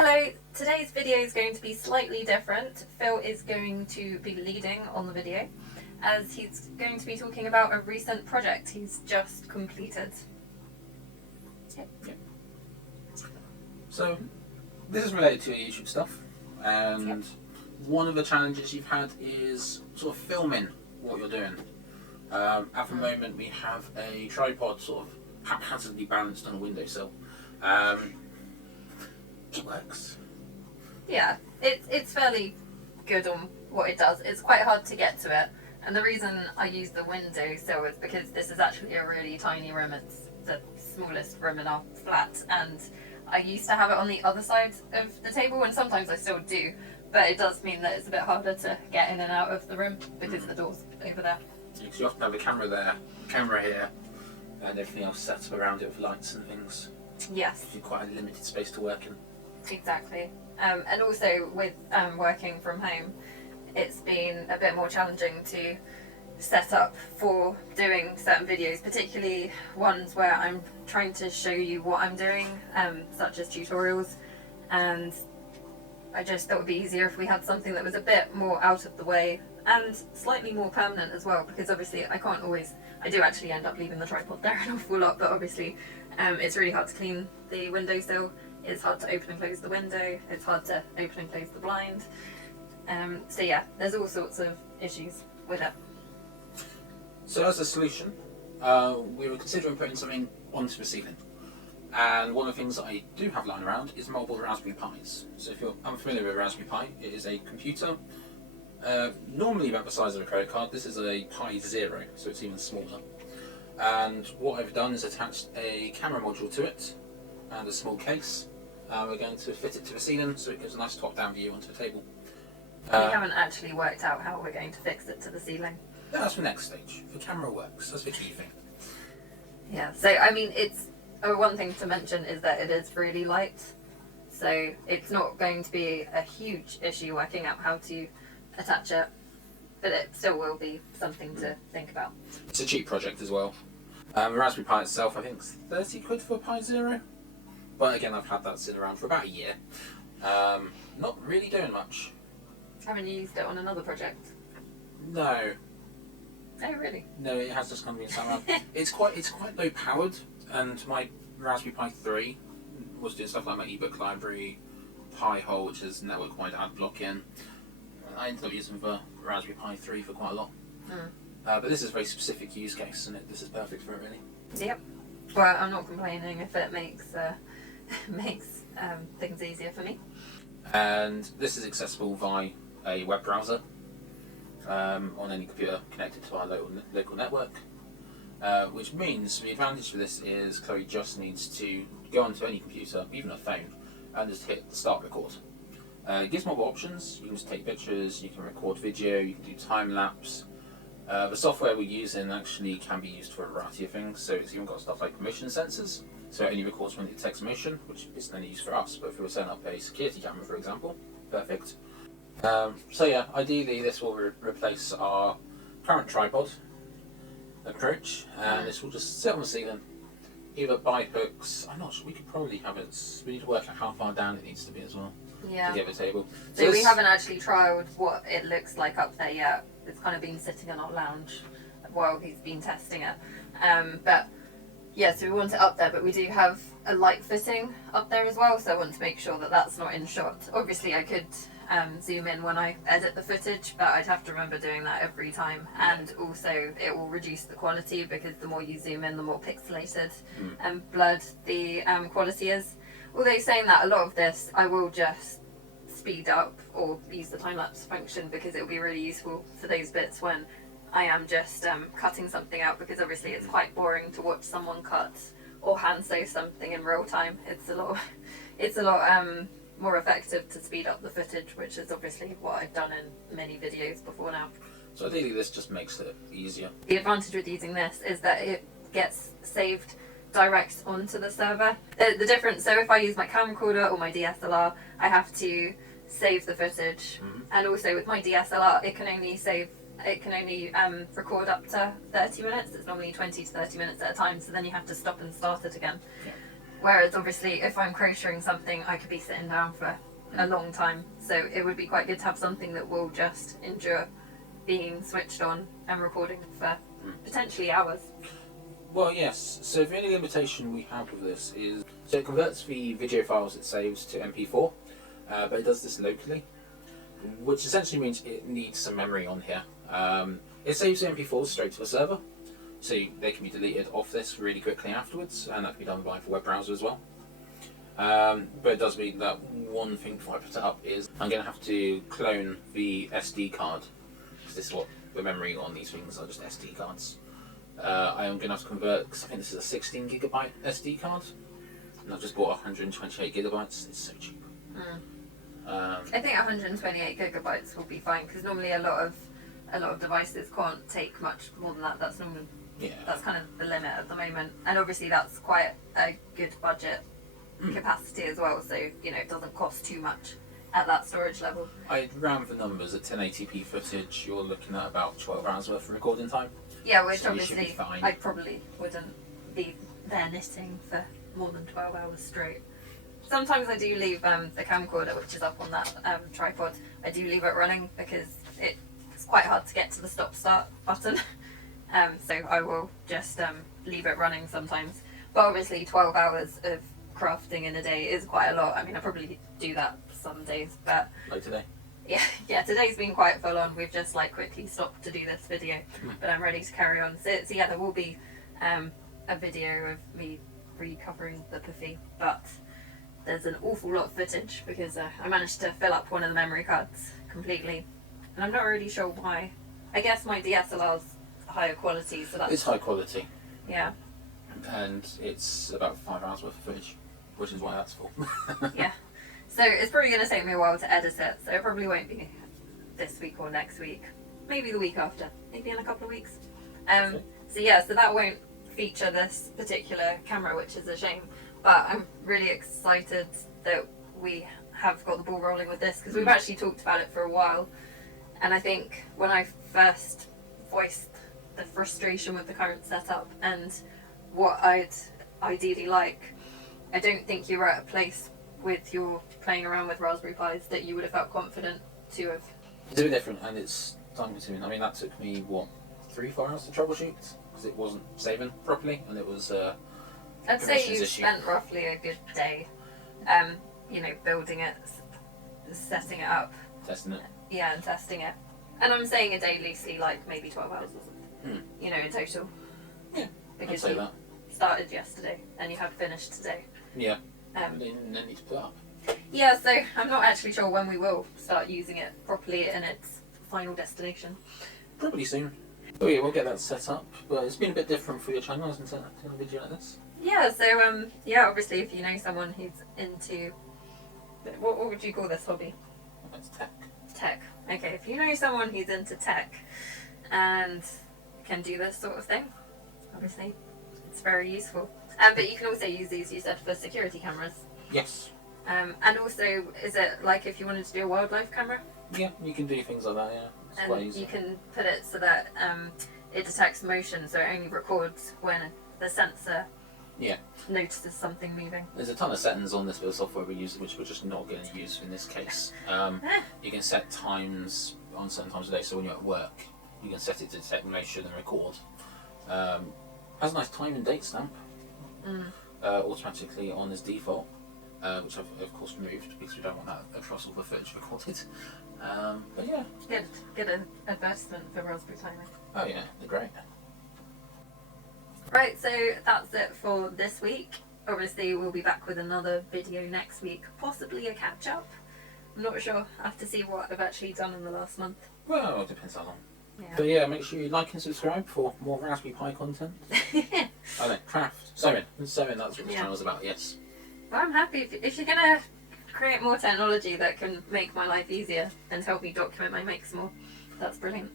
Hello, today's video is going to be slightly different. Phil is going to be leading on the video as he's going to be talking about a recent project he's just completed. Yep. So this is related to your YouTube stuff, and one of the challenges you've had is sort of filming what you're doing. At the moment we have a tripod sort of haphazardly balanced on a windowsill. It works. Yeah, it's fairly good on what it does. It's quite hard to get to it, and the reason I use the windowsill is because this is actually a really tiny room. It's the smallest room in our flat, and I used to have it on the other side of the table, and sometimes I still do, but it does mean that it's a bit harder to get in and out of the room because the door's over there. Yeah, 'cause you often have the camera there, camera here, and everything else set up around it with lights and things. Yes. Gives you quite a limited space to work in. Exactly. And also with working from home, it's been a bit more challenging to set up for doing certain videos, particularly ones where I'm trying to show you what I'm doing, such as tutorials, and I just thought it would be easier if we had something that was a bit more out of the way and slightly more permanent as well, because obviously I do actually end up leaving the tripod there an awful lot, but obviously it's really hard to clean the windowsill. It's hard to open and close the window, it's hard to open and close the blind. So yeah, there's all sorts of issues with it. So as a solution, we were considering putting something onto the ceiling. And one of the things that I do have lying around is mobile Raspberry Pis. So if you're unfamiliar with Raspberry Pi, it is a computer, normally about the size of a credit card. This is a Pi Zero, so it's even smaller. And what I've done is attached a camera module to it and a small case. We're going to fit it to the ceiling so it gives a nice top-down view onto the table. We haven't actually worked out how we're going to fix it to the ceiling. That's the next stage. The camera works, that's the key thing. Yeah, so I mean, one thing to mention is that it is really light, so it's not going to be a huge issue working out how to attach it, but it still will be something to think about. It's a cheap project as well. The Raspberry Pi itself, I think, is 30 quid for a Pi Zero. But again, I've had that sitting around for about a year. Not really doing much. Haven't you used it on another project? No. Oh, really? No, it has just kind of been sat around. It's quite low powered, and my Raspberry Pi 3 was doing stuff like my ebook library, Pi-hole, which is network-wide ad blocking. I ended up using the Raspberry Pi 3 for quite a lot. But this is a very specific use case, and this is perfect for it, really. Yep. Well, I'm not complaining if it makes things easier for me. And this is accessible via a web browser on any computer connected to our local network, which means the advantage for this is Chloe just needs to go onto any computer, even a phone, and just hit start record. It gives multiple options. You can just take pictures, you can record video, you can do time lapse. The software we're using actually can be used for a variety of things, so it's even got stuff like motion sensors, so it only records when it detects motion, which isn't any use for us, but if we were setting up a security camera, for example, perfect. So yeah, ideally this will replace our current tripod approach, and this will just sit on the ceiling, either by hooks. I'm not sure, we could probably have it, we need to work out how far down it needs to be as well, to get the table. So we haven't actually trialled what it looks like up there yet. It's kind of been sitting in our lounge while he's been testing it. But yeah, so we want it up there, but we do have a light fitting up there as well, so I want to make sure that that's not in shot. Obviously I could zoom in when I edit the footage, but I'd have to remember doing that every time, and also it will reduce the quality because the more you zoom in, the more pixelated and blurred the quality is. Although saying that, a lot of this I will just speed up or use the time-lapse function because it will be really useful for those bits when I am just cutting something out, because obviously it's quite boring to watch someone cut or hand sew something in real time. It's a lot more effective to speed up the footage, which is obviously what I've done in many videos before now. So ideally this just makes it easier. The advantage with using this is that it gets saved direct onto the server. The difference, so if I use my camcorder or my DSLR, I have to save the footage, and also with my DSLR it can only record up to 30 minutes. It's normally 20 to 30 minutes at a time, so then you have to stop and start it again. Whereas obviously if I'm crocheting something, I could be sitting down for a long time. So it would be quite good to have something that will just endure being switched on and recording for potentially hours. Well, yes. So the only limitation we have with this is, so it converts the video files it saves to MP4, but it does this locally, which essentially means it needs some memory on here. It saves the MP4s straight to the server, so they can be deleted off this really quickly afterwards, and that can be done by the web browser as well. But it does mean that one thing before I put it up is I'm going to have to clone the SD card, because this is what the memory on these things are, just SD cards. I am going to have to convert, because I think this is a 16 gigabyte SD card, and I've just bought 128 gigabytes. It's so cheap. I think 128 gigabytes will be fine, because normally a lot of devices can't take much more than that. That's normally that's kind of the limit at the moment, and obviously that's quite a good budget capacity as well. So it doesn't cost too much at that storage level. I ran the numbers at 1080p footage. You're looking at about 12 hours worth of recording time. Yeah, which So obviously I probably wouldn't be there knitting for more than 12 hours straight. Sometimes I do leave the camcorder, which is up on that tripod, I do leave it running because it's quite hard to get to the stop-start button. So I will just leave it running sometimes. But obviously 12 hours of crafting in a day is quite a lot. I mean, I probably do that some days, but... Like today? Yeah, today's been quite full on. We've just quickly stopped to do this video, but I'm ready to carry on. So yeah, there will be a video of me recovering the puffy, but there's an awful lot of footage because I managed to fill up one of the memory cards completely, and I'm not really sure why. I guess my DSLR's higher quality, so that's... It's high quality. Yeah. And it's about 5 hours worth of footage, which is why that's full. Yeah. So it's probably going to take me a while to edit it, so it probably won't be this week or next week. Maybe the week after. Maybe in a couple of weeks. So yeah, so that won't feature this particular camera, which is a shame. But I'm really excited that we have got the ball rolling with this, because we've actually talked about it for a while. And I think when I first voiced the frustration with the current setup and what I'd ideally like, I don't think you were at a place with your playing around with Raspberry Pis that you would have felt confident to have. It's a bit different, and it's time consuming. I mean, that took me 3-4 hours to troubleshoot because it wasn't saving properly, and it was I'd say you spent roughly a good day building it, setting it up, testing it. Yeah, and testing it. And I'm saying a day loosely, maybe 12 hours or something, in total. Yeah, because I'd say you that. started yesterday and you had finished today. Yeah. And then need to put up. Yeah, so I'm not actually sure when we will start using it properly in its final destination. Probably soon. Oh yeah, we'll get that set up. But it's been a bit different for your channel, hasn't it? Doing a video like this. Yeah, so obviously if you know someone who's into what would you call this hobby? That's tech. Tech. Okay, if you know someone who's into tech and can do this sort of thing, obviously it's very useful. But you can also use these, you said, for security cameras. Yes. And also, is it if you wanted to do a wildlife camera? Yeah, you can do things like that, yeah. It's quite easy. You can put it so that it detects motion, so it only records when the sensor notices something moving. There's a ton of settings on this bit of software we use, which we're just not going to use in this case. You can set times on certain times of day, so when you're at work, you can set it to detect motion and record. Has a nice time and date stamp. Automatically on as default, which I've of course removed because we don't want that across all the footage recorded. But yeah. Get an advertisement for Raspberry Pi. Oh yeah, they're great. Right, so that's it for this week. Obviously we'll be back with another video next week, possibly a catch up. I'm not sure. I have to see what I've actually done in the last month. Well, it depends how long. Yeah. But yeah, make sure you like and subscribe for more Raspberry Pi content. I know, craft, sewing, that's what this channel's about, yes. Well, I'm happy if you're going to create more technology that can make my life easier and help me document my makes more. That's brilliant.